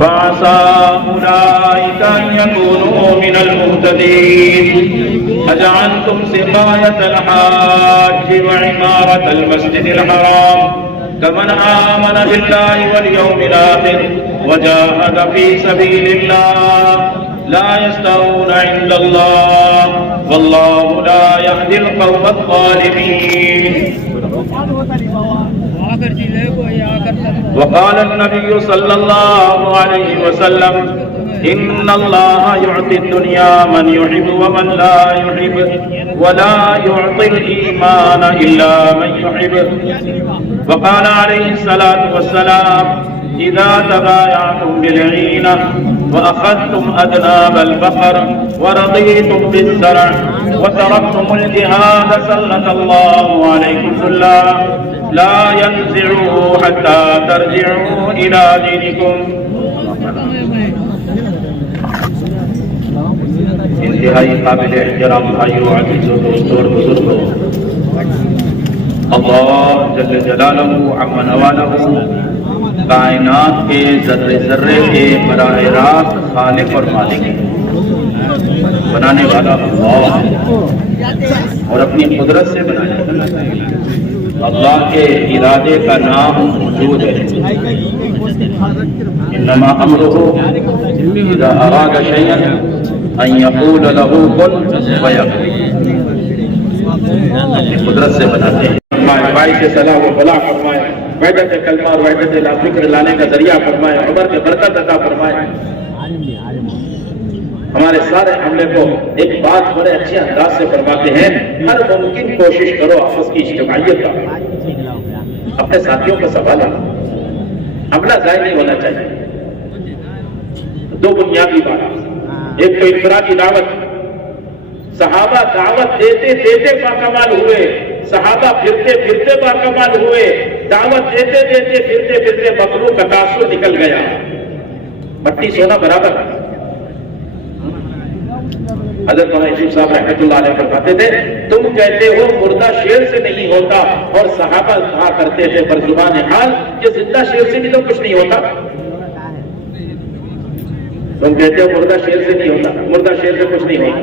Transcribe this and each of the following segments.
فعسى أولئك أن يكونوا من المهتدين. أجعلتم سقاية الحاج وعمارة المسجد الحرام كمن آمن بالله واليوم الآخر وجاهد في سبيل الله لا يستوون عند الله والله لا يهدي القوم الظالمين. وقال النبي صلى الله عليه وسلم إن الله يعطي الدنيا من يحب ومن لا يحب ولا يعطي الإيمان إلا من يحب. وقال عليه الصلاة والسلام إذا تبايعتم بالعينة وأخذتم أذناب البقر ورضيتم بالزرع وتركتم الجهاد سلط الله عليكم ذلا لا ينزعه حتى ترجعوا إلى دينكم. انتہائی قابل احترام بھائیو، عزیزو، دوستو اور بزرگو، اللہ جل جلالہ عم نوالہ کائنات کے ذرے ذرے کے براہ راست خالق اور مالک ہے، بنانے والا اللہ اور اپنی قدرت سے بنایا. اللہ کے ارادے کا نام وجود ہے. انما امرہ اذا اراد شیئا ان یقول له کن فیکون. قدرت سے بناتے ہیں. بھائی سے صلاح و فلاح فرمائے، وحدت کلمہ اور وحدت لا ذکر لانے کا ذریعہ فرمائے، عمر کے برکت عطا فرمائے. ہمارے سارے عملے کو ایک بات بڑے اچھے انداز سے فرماتے ہیں، ہر ممکن کوشش کرو آپس کی اجتماعیت کا، اپنے ساتھیوں کا سنبھالا، عملہ ضائع نہیں ہونا چاہیے. دو بنیادی بات، ایک تو انفرادی دعوت. صحابہ دعوت دیتے دیتے باکمال ہوئے، صحابہ پھرتے پھرتے باکمال ہوئے، دعوت دیتے دیتے پھرتے پھرتے مخلوق کا تاثر نکل گیا. مٹی سونا برابر. حضرت مولانا یوسف صاحب رحمۃ اللہ علیہ فرماتے تھے تم کہتے ہو مردہ شیر سے نہیں ہوتا، اور صحابہ کہا کرتے تھے پر زبان حال کہ زندہ شیر سے بھی تو کچھ نہیں ہوتا. تم کہتے ہو مردہ شیر سے نہیں ہوتا، مردہ شیر سے کچھ نہیں ہوتا.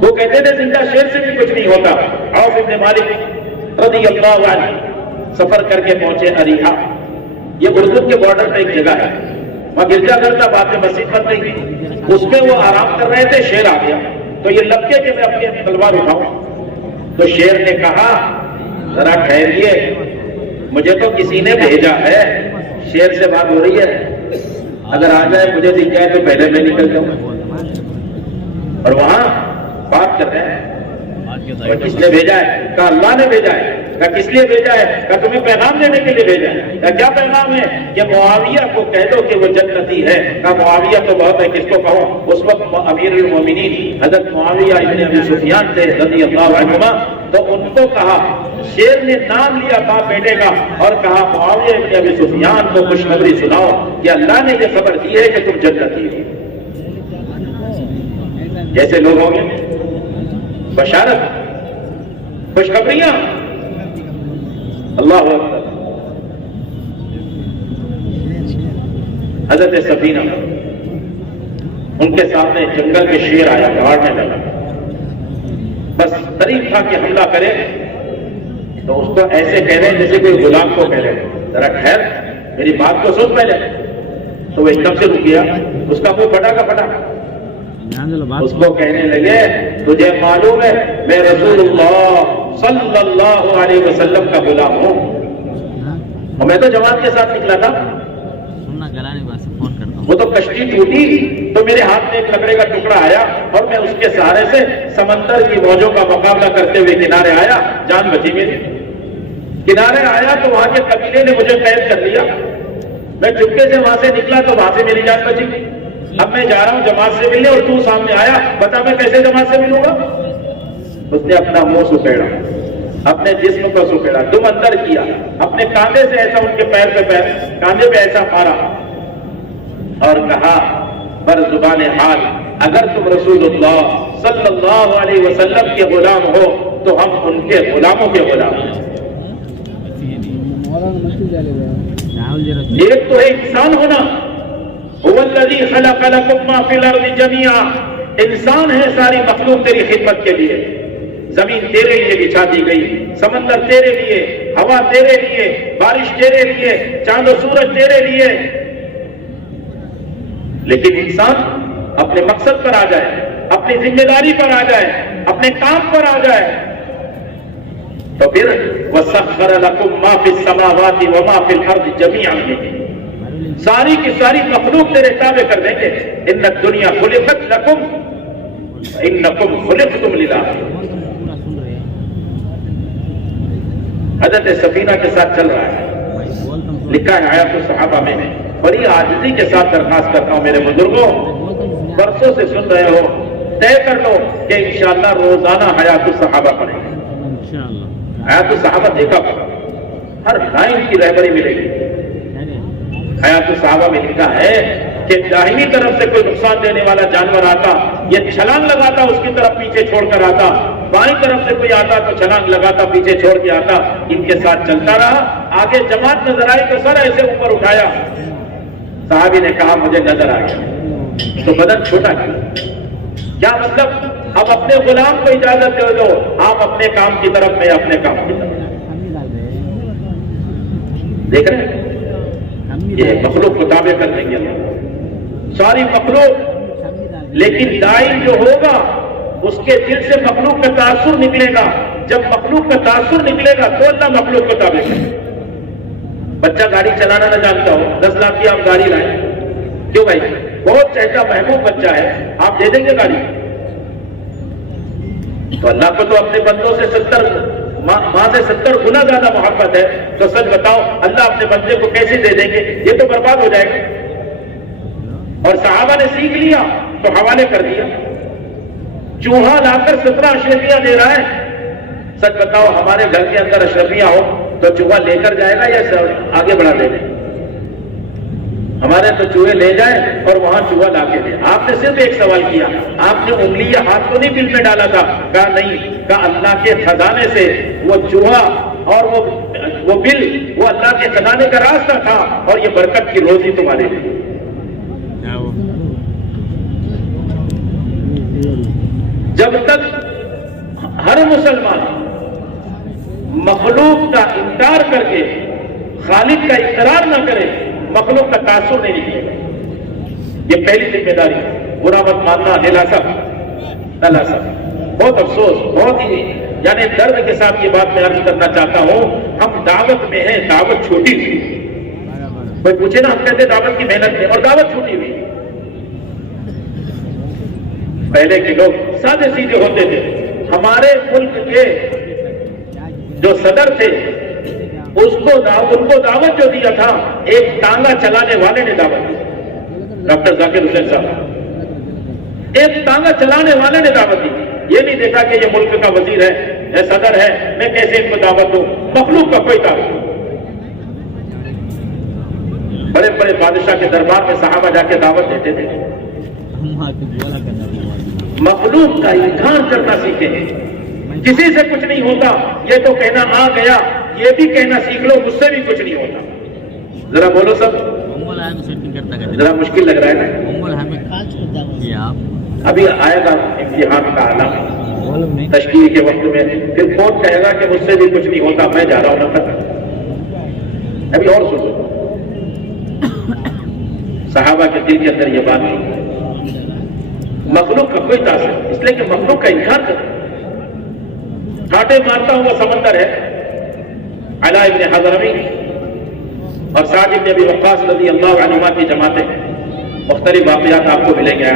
وہ کہتے تھے زندہ شیر سے بھی کچھ نہیں ہوتا. عوف بن مالک رضی اللہ عنہ سفر کر کے پہنچے اریحا. یہ اردن کے بارڈر پہ ایک جگہ ہے، وہاں گرجا گھر تھا، بعد میں مسجد بن گئی. اس میں وہ آرام کر رہے تھے، شیر آ گیا. تو یہ لپکے کہ میں اپنی تلوار اٹھاؤں. تو شیر نے کہا ذرا ٹھہریے، مجھے تو کسی نے بھیجا ہے. شیر سے بات ہو رہی ہے، اگر آ جائے مجھے دکھ جائے تو پہلے میں نکل جاؤں. اور وہاں بات کر رہے ہیں کس نے بھیجا ہے؟ کہا اللہ نے بھیجا ہے. کہا کس لیے بھیجا ہے؟ کہا تمہیں پیغام دینے کے لیے بھیجا ہے. کہا کیا پیغام ہے؟ کہ معاویہ کو کہہ دو کہ وہ جنتی ہے. کہا معاویہ تو بہت ہے، کس کو کہوں؟ اس وقت امیر المومنین حضرت معاویہ ابن ابی سفیان تھے رضی اللہ عنہما. تو ان کو کہا، شیر نے نام لیا باپ بیٹے کا اور کہا معاویہ ابن ابی سفیان کو خوشخبری سناؤ کہ اللہ نے یہ خبر دی ہے کہ تم جنتی ہو. جیسے لوگ ہوں گے بشارت، خوشخبریاں. اللہ اکبر. حضرت سفینہ ان کے سامنے جنگل کے شیر آیا، دھاڑنے لگا. بس طریق تھا کہ حملہ کرے تو اس کو ایسے کہہ رہے جیسے کوئی غلام کو کہہ رہے، ذرا خیر میری بات کو سن پہلے. تو وہ ایک دم سے رک گیا، اس کا منہ پھٹا کا پھٹا. اس کو کہنے لگے تجھے معلوم ہے میں رسول اللہ صلی اللہ علیہ وسلم کا غلام ہوں، اور میں تو جماعت کے ساتھ نکلا تھا. وہ تو کشتی ٹوٹی تو میرے ہاتھ میں ایک لکڑے کا ٹکڑا آیا اور میں اس کے سہارے سے سمندر کی موجوں کا مقابلہ کرتے ہوئے کنارے آیا، جان بچی میری. کنارے آیا تو وہاں کے قبیلے نے مجھے قید کر لیا. میں چپکے سے وہاں سے نکلا تو وہاں سے میری جان بچی. اب میں جا رہا ہوں جماعت سے ملنے اور تو سامنے آیا، بتا میں کیسے جماعت سے ملوں گا؟ اس نے اپنا منہ سپیڑا، اپنے جسم کو سپیڑا، دم اندر کیا، اپنے کاندھے سے ایسا ان کے پیر پہ کاندھے پہ ایسا مارا اور کہا بر زبان حال اگر تم رسول اللہ صلی اللہ علیہ وسلم کے غلام ہو تو ہم ان کے غلاموں کے غلام ہیں. ایک تو ہے انسان ہونا الذی خلق لکم ما فی الارض جمیعا، انسان ہے ساری مخلوق تیری خدمت کے لیے، زمین تیرے لیے بچھا دی گئی، سمندر تیرے لیے، ہوا تیرے لیے، بارش تیرے لیے، چاند و سورج تیرے لیے، لیکن انسان اپنے مقصد پر آ جائے، اپنی ذمہ داری پر آ جائے، اپنے کام پر آ جائے، تو پھر وَسَخَّرَ لَكُم مَّا فِي السَّمَاوَاتِ وَمَا فِي الْأَرْضِ جَمِيعًا، ساری کی ساری مخلوق تیرے تابع کر دیں گے۔ ان الدنیا خلقت لکم انکم خلقتم للآخرہ۔ حضرت سفینہ کے ساتھ چل رہا ہے، لکھا ہے حیات الصحابہ میں، بڑی عاجزی کے ساتھ درخواست کرتا ہوں میرے بزرگوں، برسوں سے سن رہے ہو، طے کر لو کہ انشاءاللہ روزانہ حیات الصحابہ پڑھیں گے۔ حیات الصحابہ دیکھا پڑا، ہر لائن کی رہبری ملے گی۔ حیات الصحابہ میں لکھا ہے کہ داہنی طرف سے کوئی نقصان دینے والا جانور آتا، یہ چھلانگ لگاتا، اس کی طرف پیچھے چھوڑ کر آتا، بائیں طرف سے کوئی آتا تو چھلانگ لگاتا، پیچھے چھوڑ کے آتا، ان کے ساتھ چلتا رہا، آگے جماعت نظر آئی تو سر ایسے اوپر اٹھایا، صحابی نے کہا مجھے نظر آ گیا، تو بدن چھوٹا کیا مطلب؟ اب اپنے غلام کو اجازت دے دو، آپ اپنے کام کی طرف، میں اپنے کام کی طرف۔ دیکھ رہے ہیں یہ مخلوق کو تابع کر دیں گے ساری مخلوق، لیکن داعی جو ہوگا اس کے دل سے مخلوق کا تاثر نکلے گا، جب مخلوق کا تاثر نکلے گا تو اللہ مخلوق کو تابع کرے۔ بچہ گاڑی چلانا نہ جانتا ہو، 10 لاکھ کی آپ گاڑی لائیں، کیوں بھائی؟ بہت چہتا محبوب بچہ ہے، آپ دے دیں گے گاڑی؟ تو اللہ کو تو اپنے بندوں سے 70 ماں سے 70 گنا زیادہ محبت ہے، تو سچ بتاؤ اللہ اپنے بندے کو کیسے دے دیں گے؟ یہ تو برباد ہو جائے گا۔ اور صحابہ نے سیکھ لیا تو حوالے کر دیا، چوہا لا کر 17 اشرفیاں دے رہا ہے، سچ بتاؤ ہمارے گھر کے اندر اشرفیاں ہو تو چوہا لے کر جائے گا یا آگے بڑھا دے گا؟ ہمارے تو چوہے لے جائیں اور وہاں چوہا لا کے دے۔ آپ نے صرف ایک سوال کیا، آپ نے انگلی یا ہاتھ کو نہیں بل میں ڈالا تھا، کہا نہیں، کہا اللہ کے خزانے سے وہ چوہا اور وہ بل وہ اللہ کے خزانے کا راستہ تھا، اور یہ برکت کی روزی تمہارے لیے۔ جب تک ہر مسلمان مخلوق کا انکار کر کے خالق کا اقرار نہ کرے، مخلوق کا تاثر نہیں نکلے گا۔ یہ پہلی ذمہ داری، برا مت ماننا، نلاسا۔ بہت افسوس، بہت ہی یعنی درد کے ساتھ یہ بات میں عرض کرنا چاہتا ہوں، ہم دعوت میں ہیں، دعوت چھوٹی ہوئی، کوئی پوچھے نا، ہم کہتے دعوت کی محنت ہے اور دعوت چھوٹی ہوئی۔ پہلے کے لوگ سادے سیدھے ہوتے تھے، ہمارے ملک کے جو صدر تھے ان کو دعوت جو دیا تھا، ایک ٹانگا چلانے والے نے دعوت دی، ڈاکٹر ذاکر حسین صاحب، ایک ٹانگا چلانے والے نے دعوت دی۔ یہ نہیں دیکھا کہ یہ ملک کا وزیر ہے، یہ صدر ہے، میں کیسے ان کو دعوت دوں؟ مخلوق کا کوئی تعلق۔ بڑے بڑے بادشاہ کے دربار میں صحابہ جا کے دعوت دیتے تھے۔ مخلوق کا انکار کرنا سیکھیں، کسی سے کچھ نہیں ہوتا، یہ تو کہنا آ گیا، یہ بھی کہنا سیکھ لو، مجھ سے بھی کچھ نہیں ہوتا۔ ذرا بولو سب، ذرا مشکل لگ رہا ہے نا؟ ابھی آئے گا امتحان کا عالم، تشکیل کے وقت میں پھر کون کہے گا کہ مجھ سے بھی کچھ نہیں ہوتا، میں جا رہا ہوں نفرت۔ ابھی اور سنو، صحابہ کے دل کے اندر یہ بات نہیں، مخلوق کا کوئی تاثر، اس لیے کہ مخلوق کا انکار کرتا، کانٹے مارتا ہوا سمندر ہے۔ علاء ابن حضرمی اور سعد ابن ابی وقاص رضی اللہ عنہما کی جماعتیں، مختلف واقعات آپ کو ملیں گے۔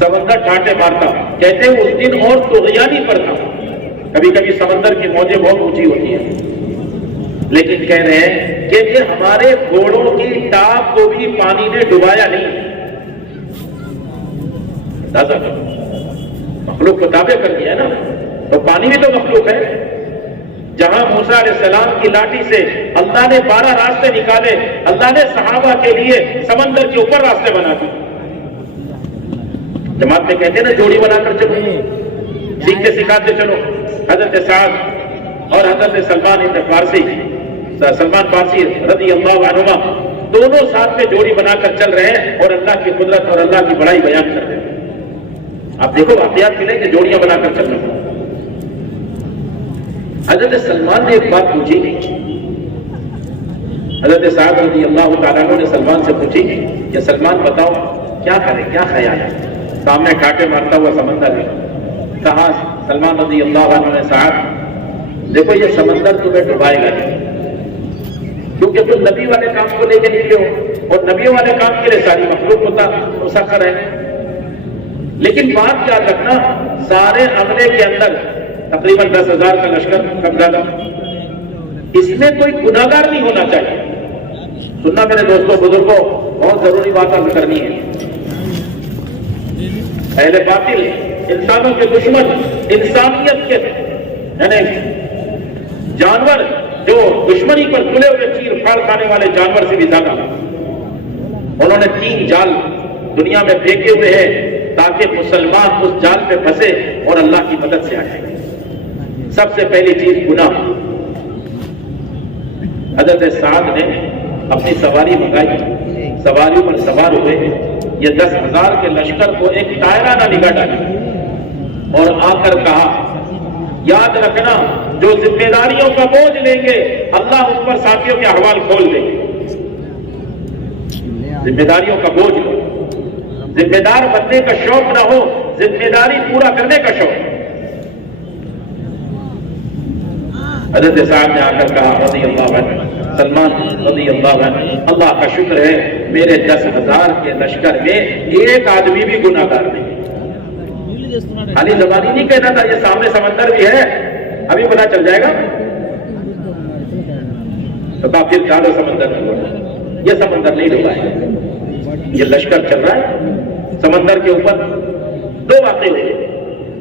سمندر کانٹے مارتا، کہتے ہیں اس دن اور طغیانی پر تھا، کبھی کبھی سمندر کی موجیں بہت اونچی ہوتی ہیں، لیکن کہہ رہے ہیں کہ یہ ہمارے گھوڑوں کی ٹاپ کو بھی پانی نے ڈبایا نہیں۔ مخلوق کو تابع کر دیا نا، تو پانی بھی تو مخلوق ہے۔ جہاں موسیٰ علیہ السلام کی لاٹھی سے اللہ نے 12 راستے نکالے، اللہ نے صحابہ کے لیے سمندر کے اوپر راستے بنا دیے۔ جماعت میں کہتے ہیں نا جوڑی بنا کر چلو، سیکھتے سکھاتے چلو۔ حضرت سعد اور حضرت سلمان فارسی رضی اللہ عنہما دونوں ساتھ میں جوڑی بنا کر چل رہے ہیں اور اللہ کی قدرت اور اللہ کی بڑائی بیان کر رہے ہیں. آپ دیکھو واقعات ملیں کہ جوڑیاں بنا کر چل رہے ہیں. حضرت سلمان نے ایک بات پوچھی. حضرت سعد رضی اللہ تعالیٰ عنہ نے سلمان سے پوچھی کہ سلمان بتاؤ کیا کریں, کیا خیال ہے؟ سامنے کاٹے مارتا ہوا سمندر ہے. کہا سلمان رضی اللہ عنہ نے سعد دیکھو یہ سمندر تمہیں ڈبائے گا نہیں, کیونکہ تم نبی والے کام کو لے کے نکلے ہو اور نبیوں والے کام کے لیے ساری مخلوق ہوتا مسخر ہے. لیکن بات یاد رکھنا, سارے عملے کے اندر تقریباً 10,000 کا لشکر کم زیادہ, اس میں کوئی گناہگار نہیں ہونا چاہیے. سننا میرے دوستوں بزرگوں, بہت ضروری بات عرض کرنی ہے. اہل باطل, انسانوں کے دشمن, انسانیت کے یعنی جانور جو دشمنی پر تلے ہوئے چیر پھاڑ کھانے والے جانور سے بھی زیادہ, انہوں نے 3 جال دنیا میں پھینکے ہوئے ہیں تاکہ مسلمان اس جال پہ پھنسے اور اللہ کی مدد سے آئے. سب سے پہلی چیز گناہ. حضرت سعد نے اپنی سواری منگائی, سواریوں پر سوار ہوئے, یہ 10,000 کے لشکر کو ایک ٹائرانہ نگاہ ڈالی اور آ کر کہا یاد رکھنا جو ذمہ داریوں کا بوجھ لیں گے اللہ اس پر ساتھیوں کے احوال کھول دیں گے. ذمہ داریوں کا بوجھ لو, ذمہ دار بننے کا شوق نہ ہو, ذمہ داری پورا کرنے کا شوق. حضرت صاحب نے آ کر کہا رضی اللہ عنہ, سلمان رضی اللہ عنہ, اللہ کا شکر ہے میرے 10,000 کے لشکر میں ایک آدمی بھی گناہگار نہیں. خالی زبانی نہیں کہنا تھا, یہ سامنے سمندر بھی ہے, ابھی پتا چل جائے گا. تو کہا پھر ڈالو سمندر میں, یہ سمندر نہیں ڈوبا ہے, یہ لشکر چل رہا ہے. سمندر کے اوپر 2 واقعے ہوئے.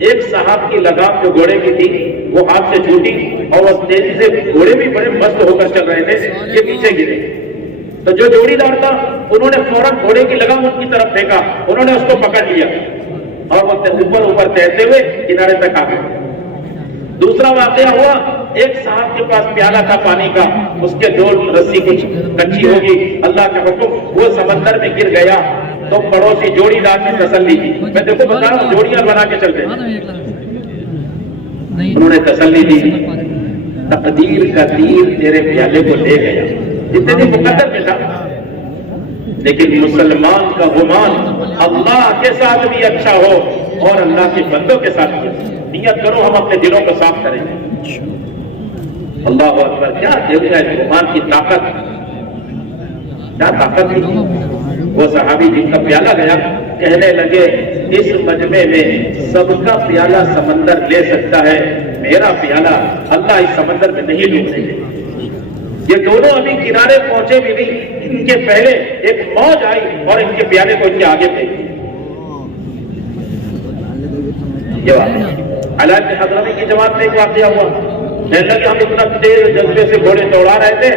ایک صاحب کی لگام جو گھوڑے کی تھی وہ ہاتھ سے چھوٹی اور وہ تیزی سے, گھوڑے بھی بڑے مست ہو کر چل رہے تھے, یہ پیچھے گرے. تو جو جوڑی دار تھا انہوں نے فوراً گھوڑے کی لگام ان کی طرف پھینکا, انہوں نے اس کو پکڑ لیا اور وہ اوپر تیرتے ہوئے کنارے تک آ گئے. دوسرا واقعہ ہوا, ایک صاحب کے پاس پیالہ تھا پانی کا, اس کے 2 رسی کچھ کچی ہوگی, اللہ کے حکم وہ سمندر میں گر گیا. تو پڑوسی جوڑی دار نے تسلی کی, میں دیکھو بتا رہا ہوں جوڑیاں بنا کے چلتے ہیں, انہوں نے تسلی دی تقدیر کا تیر تیرے پیالے کو لے گیا, جتنے دن مقدر میں تھا. لیکن مسلمان کا گمان اللہ کے ساتھ بھی اچھا ہو اور اللہ کے بندوں کے ساتھ بھی. نیت کرو ہم اپنے دلوں کو صاف کریں. اللہ اکبر, کیا دیکھ رہا ہے گمان کی طاقت, کیا طاقت تھی. وہ صحابی جن کا پیالہ گیا کہنے لگے اس مجمع میں سب کا پیالہ سمندر لے سکتا ہے, میرا پیالہ اللہ اس سمندر میں نہیں ڈوبنے دے. یہ دونوں ابھی کنارے پہنچے بھی نہیں, ان کے پہلے ایک موج آئی اور ان کے پیالے کو ان کے آگے پھینک دیا. یہ بات علاج میں حضرمی کی جماعت میں ایک واقعہ ہوا. کہنے لگے ہم اتنا تیز جذبے سے گھوڑے دوڑا رہے تھے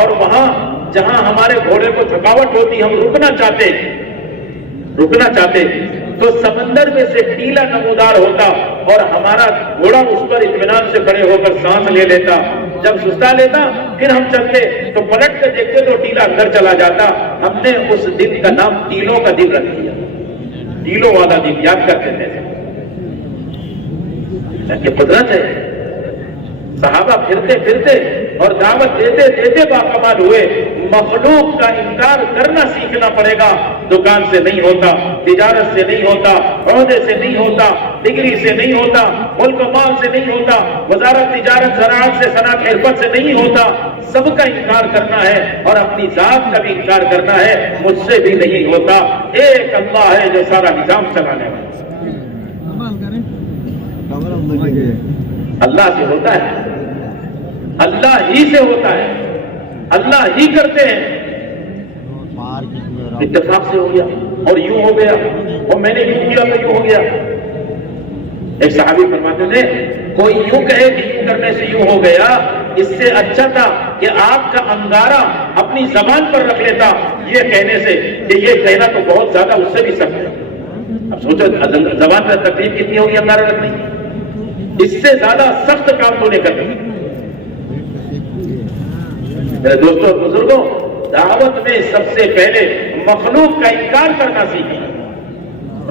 اور وہاں جہاں ہمارے گھوڑے کو تھکاوٹ ہوتی ہم رکنا چاہتے تو سمندر میں سے ٹیلا نمودار ہوتا اور ہمارا گھوڑا اس پر اطمینان سے کھڑے ہو کر سانس لے لیتا. جب سستا لیتا پھر ہم چلتے تو پلٹ کے دیکھتے تو ٹیلا اندر چلا جاتا. ہم نے اس دن کا نام ٹیلوں کا دن رکھ دیا, ٹیلوں والا دن یاد کرتے تھے. کہ قدرت ہے, صحابہ پھرتے پھرتے اور دعوت دیتے دیتے باکمال ہوئے. مخلوق کا انکار کرنا سیکھنا پڑے گا. دکان سے نہیں ہوتا, تجارت سے نہیں ہوتا, عہدے سے نہیں ہوتا, ڈگری سے نہیں ہوتا, ملک و مال سے نہیں ہوتا, وزارت تجارت زراعت سے صنعت حرفت سے نہیں ہوتا. سب کا انکار کرنا ہے اور اپنی ذات کا بھی انکار کرنا ہے. مجھ سے بھی نہیں ہوتا. ایک اللہ ہے جو سارا نظام چلانے والا. اللہ سے ہوتا ہے, اللہ ہی سے ہوتا ہے, اللہ ہی کرتے ہیں. اتفاق سے ہو گیا اور یوں ہو گیا اور میں نے یوں کیا تو یوں ہو گیا. ایک صحابی فرماتے تھے کوئی یوں کہے کہ یوں کرنے سے یوں ہو گیا, اس سے اچھا تھا کہ آپ کا انگارہ اپنی زبان پر رکھ لیتا یہ کہنے سے کہ یہ کہنا تو بہت زیادہ اس سے بھی سخت ہے. اب سوچو زبان پر تکلیف کتنی ہوگی انگارہ رکھنے کی, اس سے زیادہ سخت کام تو نہیں کرتے. میرے دوستوں اور بزرگوں, دعوت میں سب سے پہلے مخلوق کا انکار کرنا سیکھیں،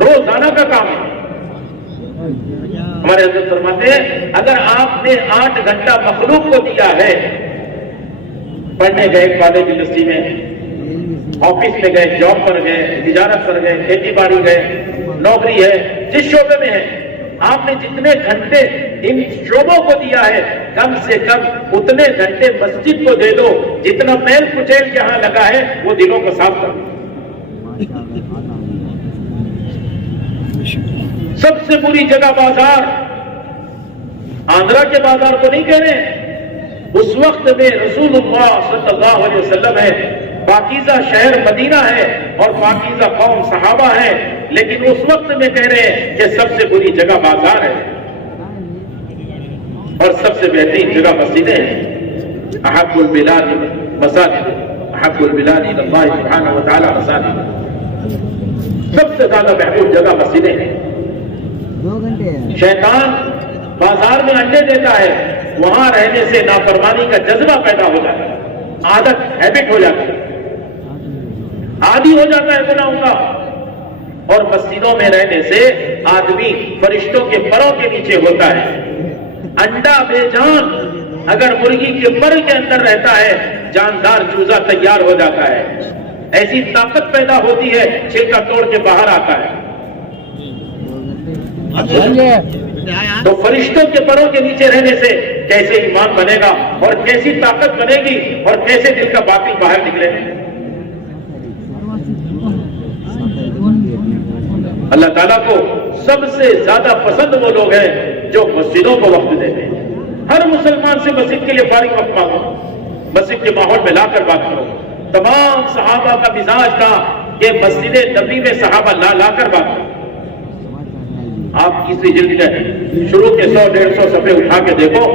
روزانہ کا کام ہے۔ ہمارے حضرت فرماتے ہیں اگر آپ نے 8 گھنٹہ مخلوق کو دیا ہے، پڑھنے گئے کالج یونیورسٹی میں، آفس میں گئے، جاب پر گئے، تجارت پر گئے، کھیتی باڑی گئے، نوکری ہے، جس شعبے میں ہے، آپ نے جتنے گھنٹے ان شعبوں کو دیا ہے کم سے کم اتنے گھنٹے مسجد کو دے دو، جتنا میل کچیل جہاں لگا ہے وہ دلوں کو صاف کر دو۔ سب سے بری جگہ بازار، آندھرا کے بازار کو نہیں کہہ رہے، اس وقت میں رسول اللہ صلی اللہ علیہ وسلم ہے، پاکیزہ شہر مدینہ ہے اور پاکیزہ قوم صحابہ ہے، لیکن اس وقت میں کہہ رہے ہیں کہ سب سے بری جگہ بازار ہے اور سب سے بہترین جگہ مسجدیں ہیں۔ احق البلاد مساجد، احق البلاد الی اللہ سبحانہ وتعالی مساجد، سب سے زیادہ محبوب جگہ مسجدیں ہیں۔ شیطان بازار میں انڈے دیتا ہے، وہاں رہنے سے نافرمانی کا جذبہ پیدا ہو جاتا ہے، عادت، ہیبٹ ہو جاتی ہے، عادی ہو جاتا ہے گناہوں کا۔ اور مسجدوں میں رہنے سے آدمی فرشتوں کے پروں کے نیچے ہوتا ہے۔ انڈا بے جان اگر مرغی کے پر کے اندر رہتا ہے، جاندار چوزا تیار ہو جاتا ہے، ایسی طاقت پیدا ہوتی ہے، چھلکا توڑ کے باہر آتا ہے۔ تو فرشتوں کے پروں کے نیچے رہنے سے کیسے ایمان بنے گا اور کیسی طاقت بنے گی اور کیسے دل کا باطل باہر نکلے گا۔ اللہ تعالیٰ کو سب سے زیادہ پسند وہ لوگ ہیں جو مسجدوں کو وقت دیتے ہیں۔ ہر مسلمان سے مسجد کے لیے فارغ وقت مانگو، مسجد کے ماحول میں لا کر بات کرو۔ تمام صحابہ کا مزاج تھا کہ مسجد نبی میں صحابہ لا کر بات کرو۔ آپ تیسری جلد کے شروع کے 100-150 صفحے اٹھا کے دیکھو،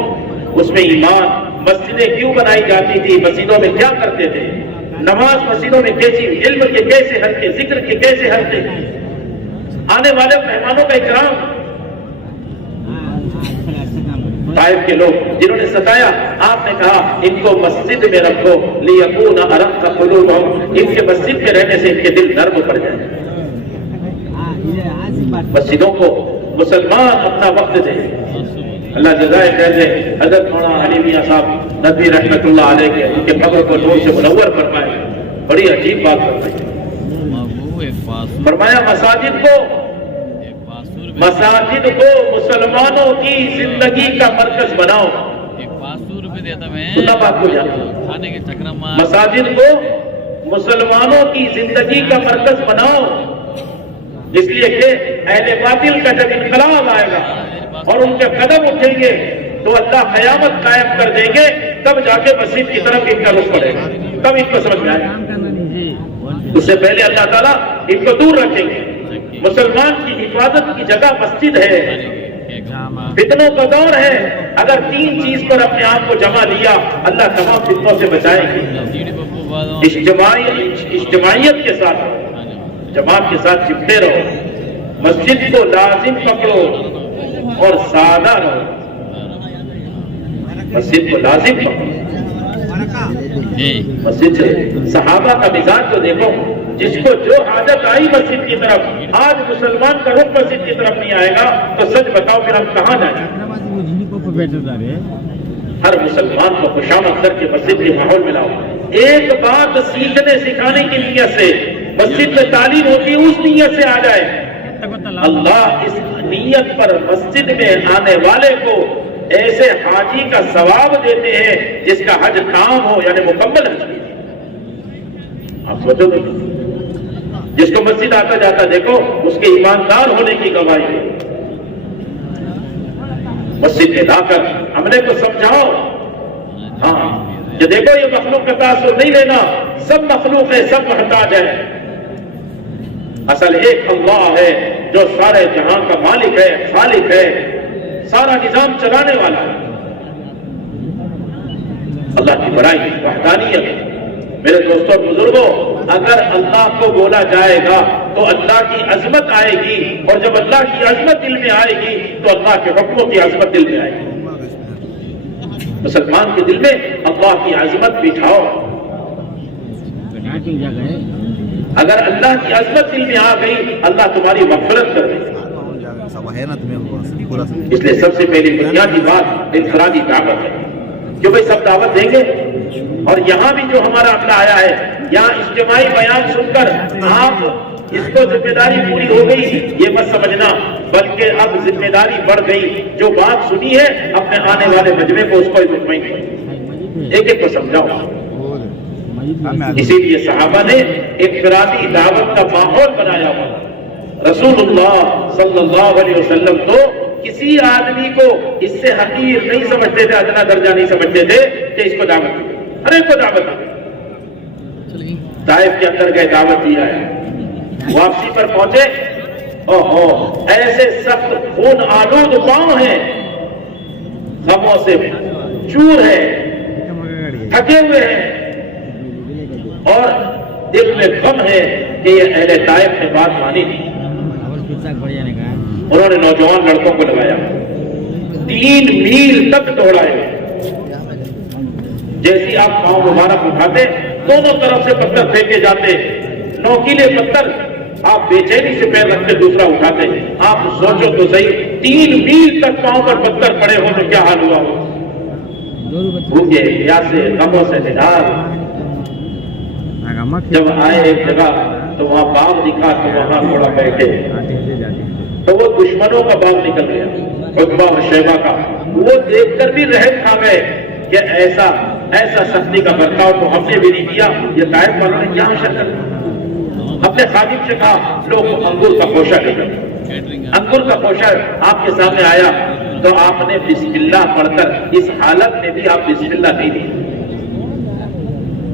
اس میں ایمان، مسجدیں کیوں بنائی جاتی تھی، مسجدوں میں کیا کرتے تھے، نماز مسجدوں میں کیسی، علم کے کیسے حلقے، ذکر کے کیسے حلقے، آنے والے مہمانوں کا اکرام۔ طائف کے لوگ جنہوں نے ستایا، آپ نے کہا ان کو مسجد میں رکھو لیکون ارق قلوبہم، ان کے مسجد میں رہنے سے ان کے دل نرم پڑ جائیں۔ مسجدوں کو مسلمان اپنا وقت دے۔ اللہ جزائے خیر دے حضرت مولانا علی میاں صاحب ندوی رحمۃ اللہ علیہ کے ان کے قبر کو نور سے منور فرمائے، بڑی عجیب بات فرمائی، فرمایا مساجد کو مسلمانوں کی زندگی کا مرکز بناؤ۔ سننا بات کو جانا، مساجد کو مسلمانوں کی زندگی کا مرکز بناؤ، اس لیے کہ اہل باطل کا جب انقلاب آئے گا اور ان کے قدم اٹھیں گے تو اللہ قیامت قائم کر دیں گے، تب جا کے مسجد کی طرف ان کا رخ پڑے گا، تب ان کو سمجھ میں آئے گا۔ اس سے پہلے اللہ تعالیٰ ان کو دور رکھیں گے۔ مسلمان کی حفاظت کی جگہ مسجد ہے، فتنوں کا دور ہے، اگر 3 چیز پر اپنے آپ کو جمع لیا اللہ تمام فتنوں سے بچائے گی۔ اجتماعیت کے ساتھ، جماعت کے ساتھ چپتے رہو، مسجد کو لازم پکڑو اور سادہ رہو، مسجد کو لازم پکڑو۔ مسجد سے صحابہ کا مزاج کو دیکھو، جس کو جو عادت آئی مسجد کی طرف، آج مسلمان کا رخ مسجد کی طرف نہیں آئے گا تو سچ بتاؤ پھر ہم کہاں جائیں؟ ہر مسلمان کو خوشامد کر کے مسجد کے ماحول میں لاؤ۔ ایک بات سیکھنے سکھانے کی نیت سے مسجد میں تعلیم ہوتی ہے، اس نیت سے آ جائے، اللہ اس نیت پر مسجد میں آنے والے کو ایسے حاجی کا ثواب دیتے ہیں جس کا حج تام ہو، یعنی مکمل حج۔ آپ سوچو گے، جس کو مسجد آتا جاتا دیکھو، اس کے ایماندار ہونے کی گواہی ہے۔ مسجد میں لا کر عملے کو سمجھاؤ، ہاں کہ دیکھو یہ مخلوق کا تاثر نہیں لینا، سب مخلوق ہے، سب محتاج ہے، اصل ایک اللہ ہے جو سارے جہاں کا مالک ہے، خالق ہے، سارا نظام چلانے والا ہے۔ اللہ کی بڑائی، وحدانیت۔ میرے دوستوں بزرگوں، اگر اللہ کو بولا جائے گا تو اللہ کی عظمت آئے گی، اور جب اللہ کی عظمت دل میں آئے گی تو اللہ کے حکموں کی عظمت دل میں آئے گی۔ مسلمان کے دل میں اللہ کی عظمت بٹھاؤ، اگر اللہ کی عظمت دل میں آ گئی اللہ تمہاری مغفرت کر دے. اس لیے سب سے پہلی بنیادی بات انفرادی دعوت ہے. جو بھائی سب دعوت دیں گے اور یہاں بھی جو ہمارا عملہ آیا ہے یہاں اجتماعی بیان سن کر آپ اس کو ذمہ داری پوری ہو گئی یہ مت سمجھنا بلکہ اب ذمہ داری بڑھ گئی. جو بات سنی ہے اپنے آنے والے مجمع کو اس کو مطمئن کرو ایک ایک کو سمجھاؤ. اسی لیے صحابہ نے انفرادی دعوت کا ماحول بنایا ہوا. رسول اللہ صلی اللہ علیہ وسلم تو کسی آدمی کو اس سے حقیر نہیں سمجھتے تھے ادنا درجہ نہیں سمجھتے تھے کہ اس کو دعوت دی. ہر ایک کو دعوت دی. طائف کے اندر گئے دعوت دیا ہے واپسی پر پہنچے اوہو ایسے سخت خون آلود پاؤں ہیں غموں سے چور ہے تھکے ہوئے ہیں اور دل میں غم ہے کہ یہ اہل طائف نے بات مانی نہیں. انہوں نے نوجوان لڑکوں کو لگایا 3 میل تک دوڑائے. جیسی آپ پاؤں مبارک اٹھاتے دونوں طرف سے پتھر پھینکے جاتے نوکیلے پتھر آپ بے چینی سے پیر رکھتے دوسرا اٹھاتے. آپ سوچو تو صحیح 3 میل تک پاؤں پر پتھر پڑے ہو تو کیا حال ہوا ہو. بھوکے پیاسے غموں سے نڈال. جب آئے ایک جگہ تو وہاں باغ دکھا تو وہاں تھوڑا بیٹھے تو وہ دشمنوں کا باغ نکل گیا عتبہ اور شیبہ کا. وہ دیکھ کر بھی رہن کھا گئے کہ ایسا سختی کا برتاؤ تو ہم نے بھی نہیں کیا. یہ طائف والوں نے کیا شکل اپنے خادم سے کہا لوگ انگور کا خوشہ لے کر انگور کا خوشہ آپ کے سامنے آیا تو آپ نے بسم اللہ پڑھ کر اس حالت میں بھی آپ بسم اللہ نہیں دی.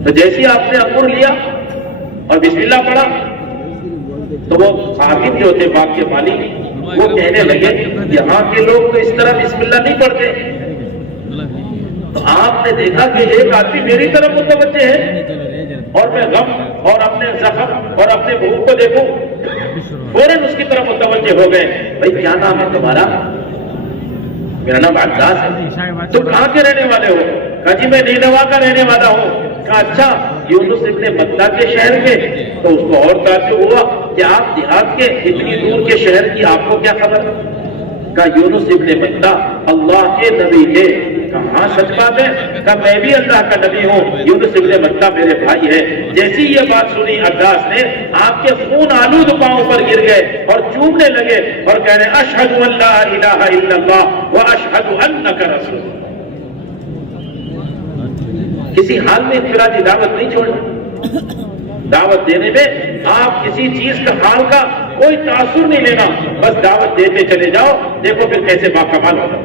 تو جیسے آپ نے انگور لیا اور بسم اللہ پڑھا تو وہ خادم جو تھے باغ کے مالک وہ کہنے لگے یہاں کے لوگ تو اس طرح بسم اللہ نہیں پڑھتے. تو آپ نے دیکھا کہ ایک آدمی میری طرف متوجہ ہے اور میں غم اور اپنے زخم اور اپنے بھوک کو دیکھوں فوراً اس کی طرف متوجہ ہو گئے. بھائی کیا نام ہے تمہارا؟ میرا نام عباس ہے. تم کہاں کے رہنے والے ہو؟ کہا جی میں نینوا کا رہنے والا ہوں. کہا اچھا یونس ابن متہ کے شہر کے؟ تو اس کو اور تعجب ہوا کہ آپ دیہات کے اتنی دور کے شہر کی آپ کو کیا خبر؟ کہا یونس ابن متہ اللہ کے نبی تھے. کہاں سچ بات ہے؟ کہا میں بھی اللہ کا نبی ہوں یونس ابن متہ میرے بھائی ہے. جیسی یہ بات سنی عباس نے آپ کے خون آلود پاؤں پر گر گئے اور چومنے لگے اور کہہ رہے اشہد ان لا الہ الا اللہ واشہد انک رسول اللہ. کسی حال میں انفرادی دعوت نہیں چھوڑنا. دعوت دینے میں آپ کسی چیز کا حال کا کوئی تاثر نہیں لینا بس دعوت دیتے چلے جاؤ. دیکھو پھر کیسے باکمال ہوگا.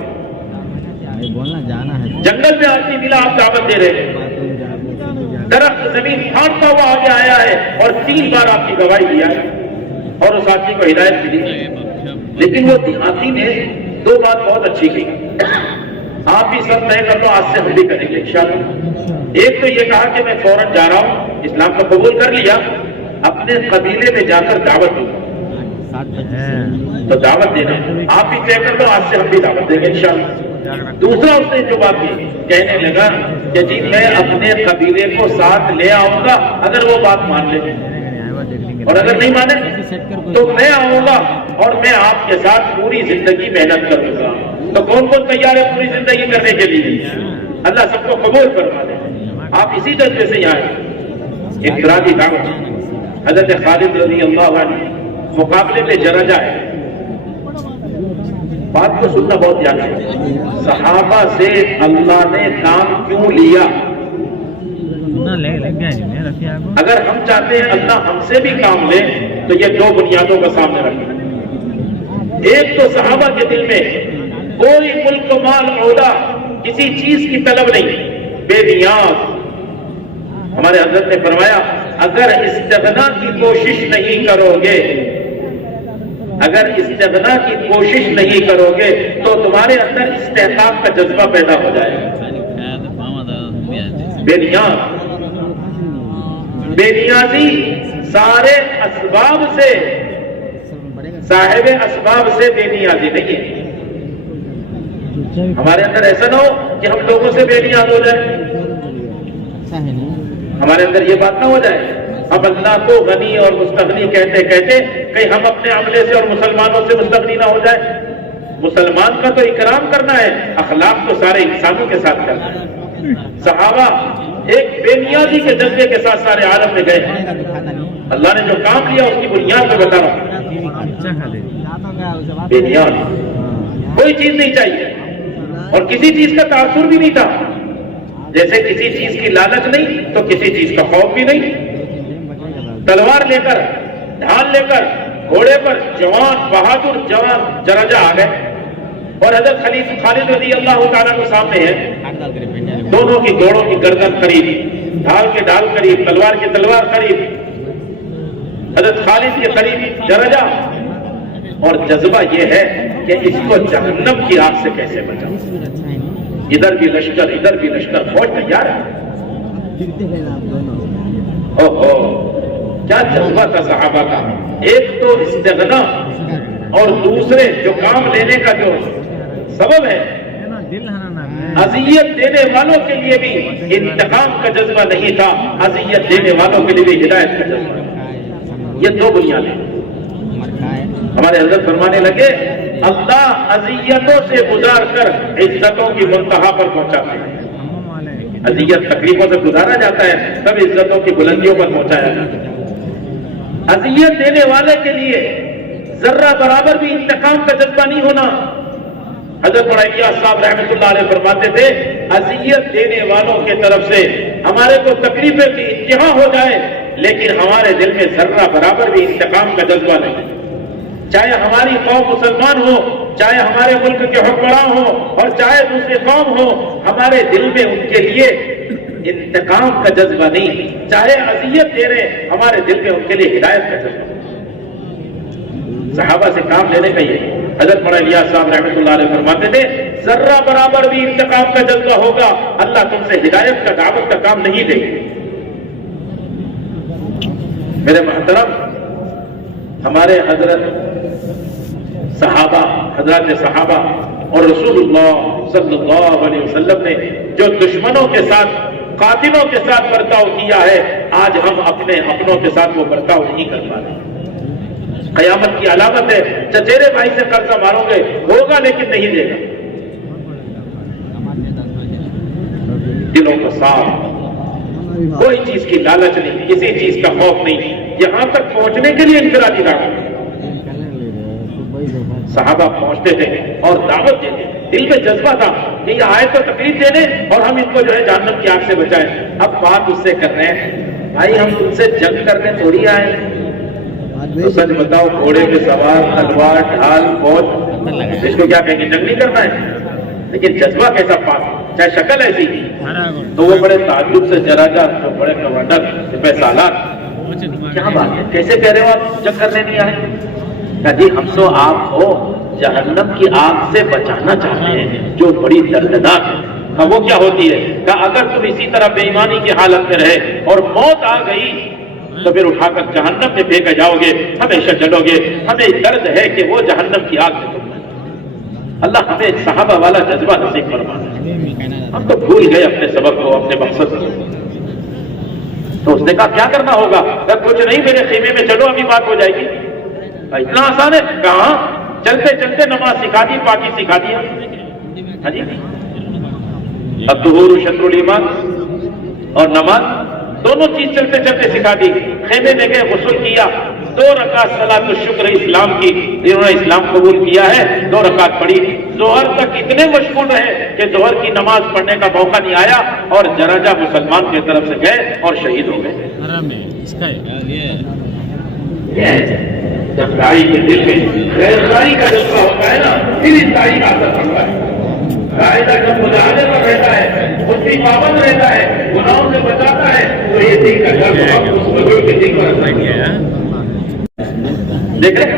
جنگل میں آدمی ملا آپ دعوت دے رہے ہیں درخت زمین پھاڑتا ہوا آگے آیا ہے اور 3 بار آپ کی گواہی دیا ہے اور اس آدمی کو ہدایت ملی. لیکن وہ دیہاتی نے 2 بات بہت اچھی کی. آپ بھی سب طے کر لو آج سے ہم بھی کریں گے انشاءاللہ. ایک تو یہ کہا کہ میں فوراً جا رہا ہوں اسلام کو قبول کر لیا اپنے قبیلے میں جا کر دعوت دوں تو دعوت دینا آپ بھی طے کر لو آج سے ہم بھی دعوت دیں گے انشاءاللہ. دوسرا اس نے جو بات کی کہنے لگا کہ جی میں اپنے قبیلے کو ساتھ لے آؤں گا اگر وہ بات مان لے اور اگر نہیں مانے تو میں آؤں گا اور میں آپ کے ساتھ پوری زندگی محنت کروں گا. تو کون کون تیار ہے پوری زندگی کرنے کے لیے؟ اللہ سب کو قبول فرما دے. آپ اسی طریقے سے یہاں انفرادی دعوت. حضرت خالد رضی اللہ عنہ مقابلے میں جرجہ ہے. بات کو سننا بہت یاد ہے. صحابہ سے اللہ نے کام کیوں لیا؟ اگر ہم چاہتے ہیں اللہ ہم سے بھی کام لے تو یہ 2 بنیادوں کا سامنے رکھیں. ایک تو صحابہ کے دل میں کوئی ملک مال عہدہ کسی چیز کی طلب نہیں بے نیاز. ہمارے حضرت نے فرمایا اگر استغنا کی کوشش نہیں کرو گے تو تمہارے اندر استحقاق کا جذبہ پیدا ہو جائے گا. بے نیازی سارے اسباب سے صاحب اسباب سے بے نیازی نہیں ہے. ہمارے اندر ایسا نہ ہو کہ ہم لوگوں سے بے نیاز ہو جائے. ہمارے اندر یہ بات نہ ہو جائے اب اللہ کو غنی اور مستغنی کہتے کہتے کہیں ہم اپنے عملے سے اور مسلمانوں سے مستغنی نہ ہو جائے. مسلمان کا تو اکرام کرنا ہے، اخلاق تو سارے انسانوں کے ساتھ کرنا ہے. صحابہ ایک بے نیازی کے جذبے کے ساتھ سارے عالم میں گئے. اللہ نے جو کام لیا اس کی بنیاد پہ بتا رہا ہوں، بے نیاز، کوئی چیز نہیں چاہیے اور کسی چیز کا تاثر بھی نہیں تھا. جیسے کسی چیز کی لالچ نہیں تو کسی چیز کا خوف بھی نہیں. تلوار لے کر، ڈھال لے کر گھوڑے پر جوان بہادر جوان جرجا آ گئے اور حضرت خالد رضی اللہ تعالیٰ کے سامنے ہے. دونوں کی گھوڑوں کی گردن قریب، ڈھال کے ڈھال قریب، تلوار کی تلوار قریب، حضرت خالد کے قریب جرجا. اور جذبہ یہ ہے کہ اس کو جہنم کی آگ سے کیسے بچاؤں. ادھر بھی لشکر ادھر بھی لشکر، فوج تیار ہے. اوہو کیا جذبہ تھا صحابہ کا. ایک تو استغنا اور دوسرے جو کام لینے کا جو سبب ہے، اذیت دینے والوں کے لیے بھی انتقام کا جذبہ نہیں تھا، اذیت دینے والوں کے لیے بھی ہدایت کا جذبہ. یہ دو بنیادیں. ہمارے حضرت فرمانے لگے اللہ اذیتوں سے گزار کر عزتوں کی منتہا پر پہنچاتے ہیں. اذیت تکلیفوں سے گزارا جاتا ہے تب عزتوں کی بلندیوں پر پہنچایا جاتا ہے. اذیت دینے والے کے لیے ذرہ برابر بھی انتقام کا جذبہ نہیں ہونا. حضرت الیاس صاحب رحمۃ اللہ علیہ فرماتے تھے اذیت دینے والوں کی طرف سے ہمارے کو تکلیفیں کی انتہا ہو جائے لیکن ہمارے دل میں ذرہ برابر بھی انتقام کا جذبہ نہیں. چاہے ہماری قوم مسلمان ہو، چاہے ہمارے ملک کے حکمراں ہوں اور چاہے دوسری قوم ہو، ہمارے دل میں ان کے لیے انتقام کا جذبہ نہیں. چاہے اذیت دے رہے ہمارے دل میں ان کے لیے ہدایت کا جذبہ. صحابہ سے کام لینے کا یہ. حضرت مولانا الیاس صاحب رحمۃ اللہ علیہ فرماتے تھے ذرہ برابر بھی انتقام کا جذبہ ہوگا اللہ تم سے ہدایت کا دعوت کا کام نہیں دے گی. میرے محترم، ہمارے حضرات صحابہ اور رسول اللہ صلی اللہ علیہ وسلم نے جو دشمنوں کے ساتھ، قاتلوں کے ساتھ برتاؤ کیا ہے، آج ہم اپنے اپنوں کے ساتھ وہ برتاؤ نہیں کر پا رہے. قیامت کی علامت ہے چچیرے بھائی سے قرضہ مارو گے، ہوگا لیکن نہیں دے گا. دلوں کو صاف، کوئی چیز کی لالچ نہیں، کسی چیز کا خوف نہیں. یہاں تک پہنچنے کے لیے انفرادی دعوت صحابہ پہنچتے تھے اور دعوت دیتے. دل میں جذبہ تھا کہ یہ آئے تو تکلیف دینے اور ہم ان کو جو ہے جہنم کی آگ سے بچائیں. اب بات اس سے کر رہے ہیں بھائی ہم تم سے جنگ کرنے تھوڑی آئے. تو سچ بتاؤ گھوڑے پہ سوار، تلوار، ڈھال، فوج، اس کو کیا کہیں گے؟ جنگ نہیں کرنا ہے. لیکن جذبہ کیسا پاک، چاہے شکل ایسی تو وہ بڑے تعجب سے جراجا، تو بڑے کمانڈر، سپہ سالار، کیا بات ہے کیسے کہہ رہے ہو آپ جنگ کرنے نہیں آئے؟ کہ جی ہم تو آپ کو جہنم کی آگ سے بچانا چاہتے ہیں جو بڑی دردناک ہے. کہ وہ کیا ہوتی ہے؟ کہ اگر تم اسی طرح بے ایمانی کی حالت میں رہے اور موت آ گئی تو پھر اٹھا کر جہنم میں پھینکے جاؤ گے، ہمیشہ جلو گے. ہمیں درد ہے کہ وہ جہنم کی آگ سے تم. اللہ ہمیں صحابہ والا جذبہ نصیب فرمائے. ہم تو بھول گئے اپنے سبق کو، اپنے مقصد کو. تو اس نے کہا کیا کرنا ہوگا؟ کہ کچھ نہیں، میرے خیمے میں چلو، ابھی بات ہو جائے گی. اتنا آسان ہے؟ کہاں؟ چلتے چلتے نماز سکھا دی، پاکی سکھا دیا. ہاں جی، الطہور شطر الایمان اور نماز دونوں چیز چلتے چلتے سکھا دی. خیمے میں گئے، غسل کیا، 2 رکعت صلاۃ الشکر اسلام کی، جنہوں نے اسلام قبول کیا ہے 2 رکعت پڑھی. ظہر تک اتنے مشغول رہے کہ ظہر کی نماز پڑھنے کا موقع نہیں آیا اور جراجا مسلمان کی طرف سے گئے اور شہید ہو گئے. جب داعی کے دل میں غیرداری کا جذبہ ہوتا ہے نا، پھر اس داعی کا اثر پڑتا ہے. قاعدہ جب مجاہدے پر رہتا ہے، اس کی پابند رہتا ہے، گناہوں سے بچاتا ہے، تو یہ دل کا درد اس بزرگ کے دل پر اثر کیا ہے. دیکھیں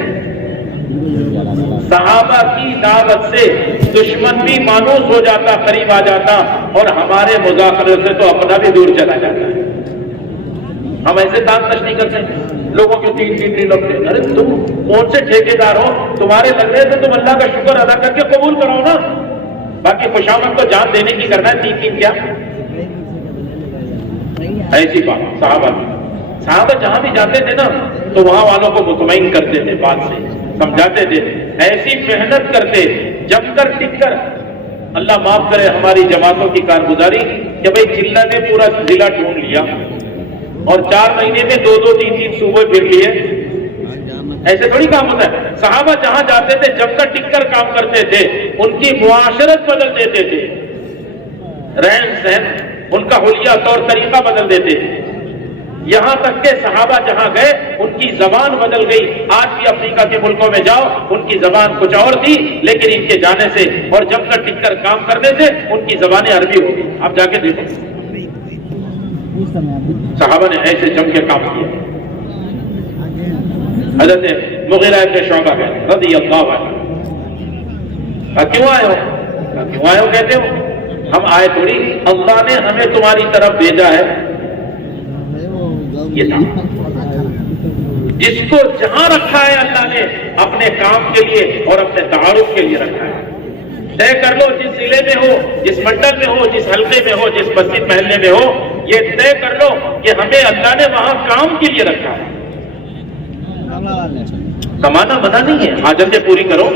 صحابہ کی دعوت سے دشمن بھی مانوس ہو جاتا، قریب آ جاتا، اور ہمارے مذاکرے سے تو اپنا بھی دور چلا جاتا ہے. ہم ایسے دان تش نہیں کرتے لوگوں کے 3 لگتے. ارے تم کون سے ٹھیکیدار ہو؟ تمہارے لگ رہے تھے، تم اللہ کا شکر ادا کر کے قبول کراؤ نا. باقی خوشامد تو جان دینے کی کرنا ہے. 3 کیا ایسی بات صحابہ کی. صحابہ جہاں بھی جاتے تھے نا تو وہاں والوں کو مطمئن کرتے تھے، بات سے سمجھاتے تھے، ایسی محنت کرتے جم کر ٹک کر۔ اللہ معاف کرے ہماری جماعتوں کی کارگزاری کہ بھئی چلہ نے پورا ضلع ڈھونڈ لیا اور 4 مہینے میں 2 3 صوبے پھر لیے، ایسے تھوڑی کام ہوتا ہے۔ صحابہ جہاں جاتے تھے جم کر ٹک کر کام کرتے تھے، ان کی معاشرت بدل دیتے تھے، رہن سہن ان کا حلیہ طور طریقہ بدل دیتے تھے، یہاں تک کہ صحابہ جہاں گئے ان کی زبان بدل گئی۔ آج بھی افریقہ کے ملکوں میں جاؤ ان کی زبان کچھ اور تھی، لیکن ان کے جانے سے اور جم کر ٹک کر کام کرنے سے ان کی زبانیں عربی ہو گئی۔ آپ جا کے دیکھو، صحابہ نے ایسے جم کے کام کیا۔ حضرت مغیرہ ابن شعبہ گئے رضی اللہ عنہ، کیوں آئے ہو؟ کیوں آئے ہو کہتے ہو؟ ہم آئے تھوڑی، اللہ نے ہمیں تمہاری طرف بھیجا ہے۔ یہ تھا جس کو جہاں رکھا ہے اللہ نے اپنے کام کے لیے اور اپنے تعارف کے لیے رکھا ہے۔ طے کر لو، جس ضلع میں ہو، جس منڈل میں ہو، جس حلقے میں ہو، جس مسجد محلے میں ہو، یہ طے کر لو کہ ہمیں اللہ نے وہاں کام کے لیے رکھا ہے۔ کمانا منع نہیں ہے، حاجتیں پوری کرو،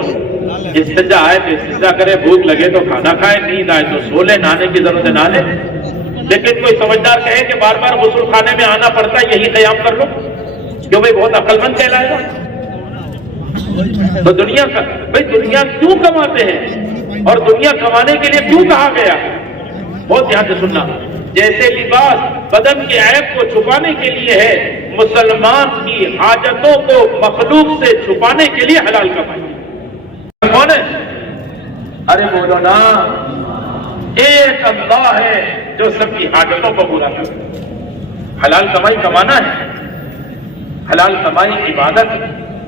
استنجا آئے تو استنجا کرے، بھوک لگے تو کھانا کھائے، نیند آئے تو سو لے، نہانے کی ضرورت ہے نہ لے۔ لیکن کوئی سمجھدار کہے کہ بار بار غسل خانے میں آنا پڑتا ہے، یہی قیام کر لو، کیوں بھائی بہت عقل مند کہلائے گا۔ تو دنیا کا بھائی دنیا کیوں کماتے ہیں اور دنیا کمانے کے لیے کیوں کہا گیا؟ بہت دھیان سے سننا۔ جیسے لباس بدن کے عیب کو چھپانے کے لیے ہے، مسلمان کی حاجتوں کو مخلوق سے چھپانے کے لیے حلال کمائی۔ کون ہے؟ ارے بولو نا، ایک اللہ ہے جو سب کی حاجتوں کو پورا کرتا ہے۔ حلال کمائی کمانا ہے، حلال کمائی عبادت ہے۔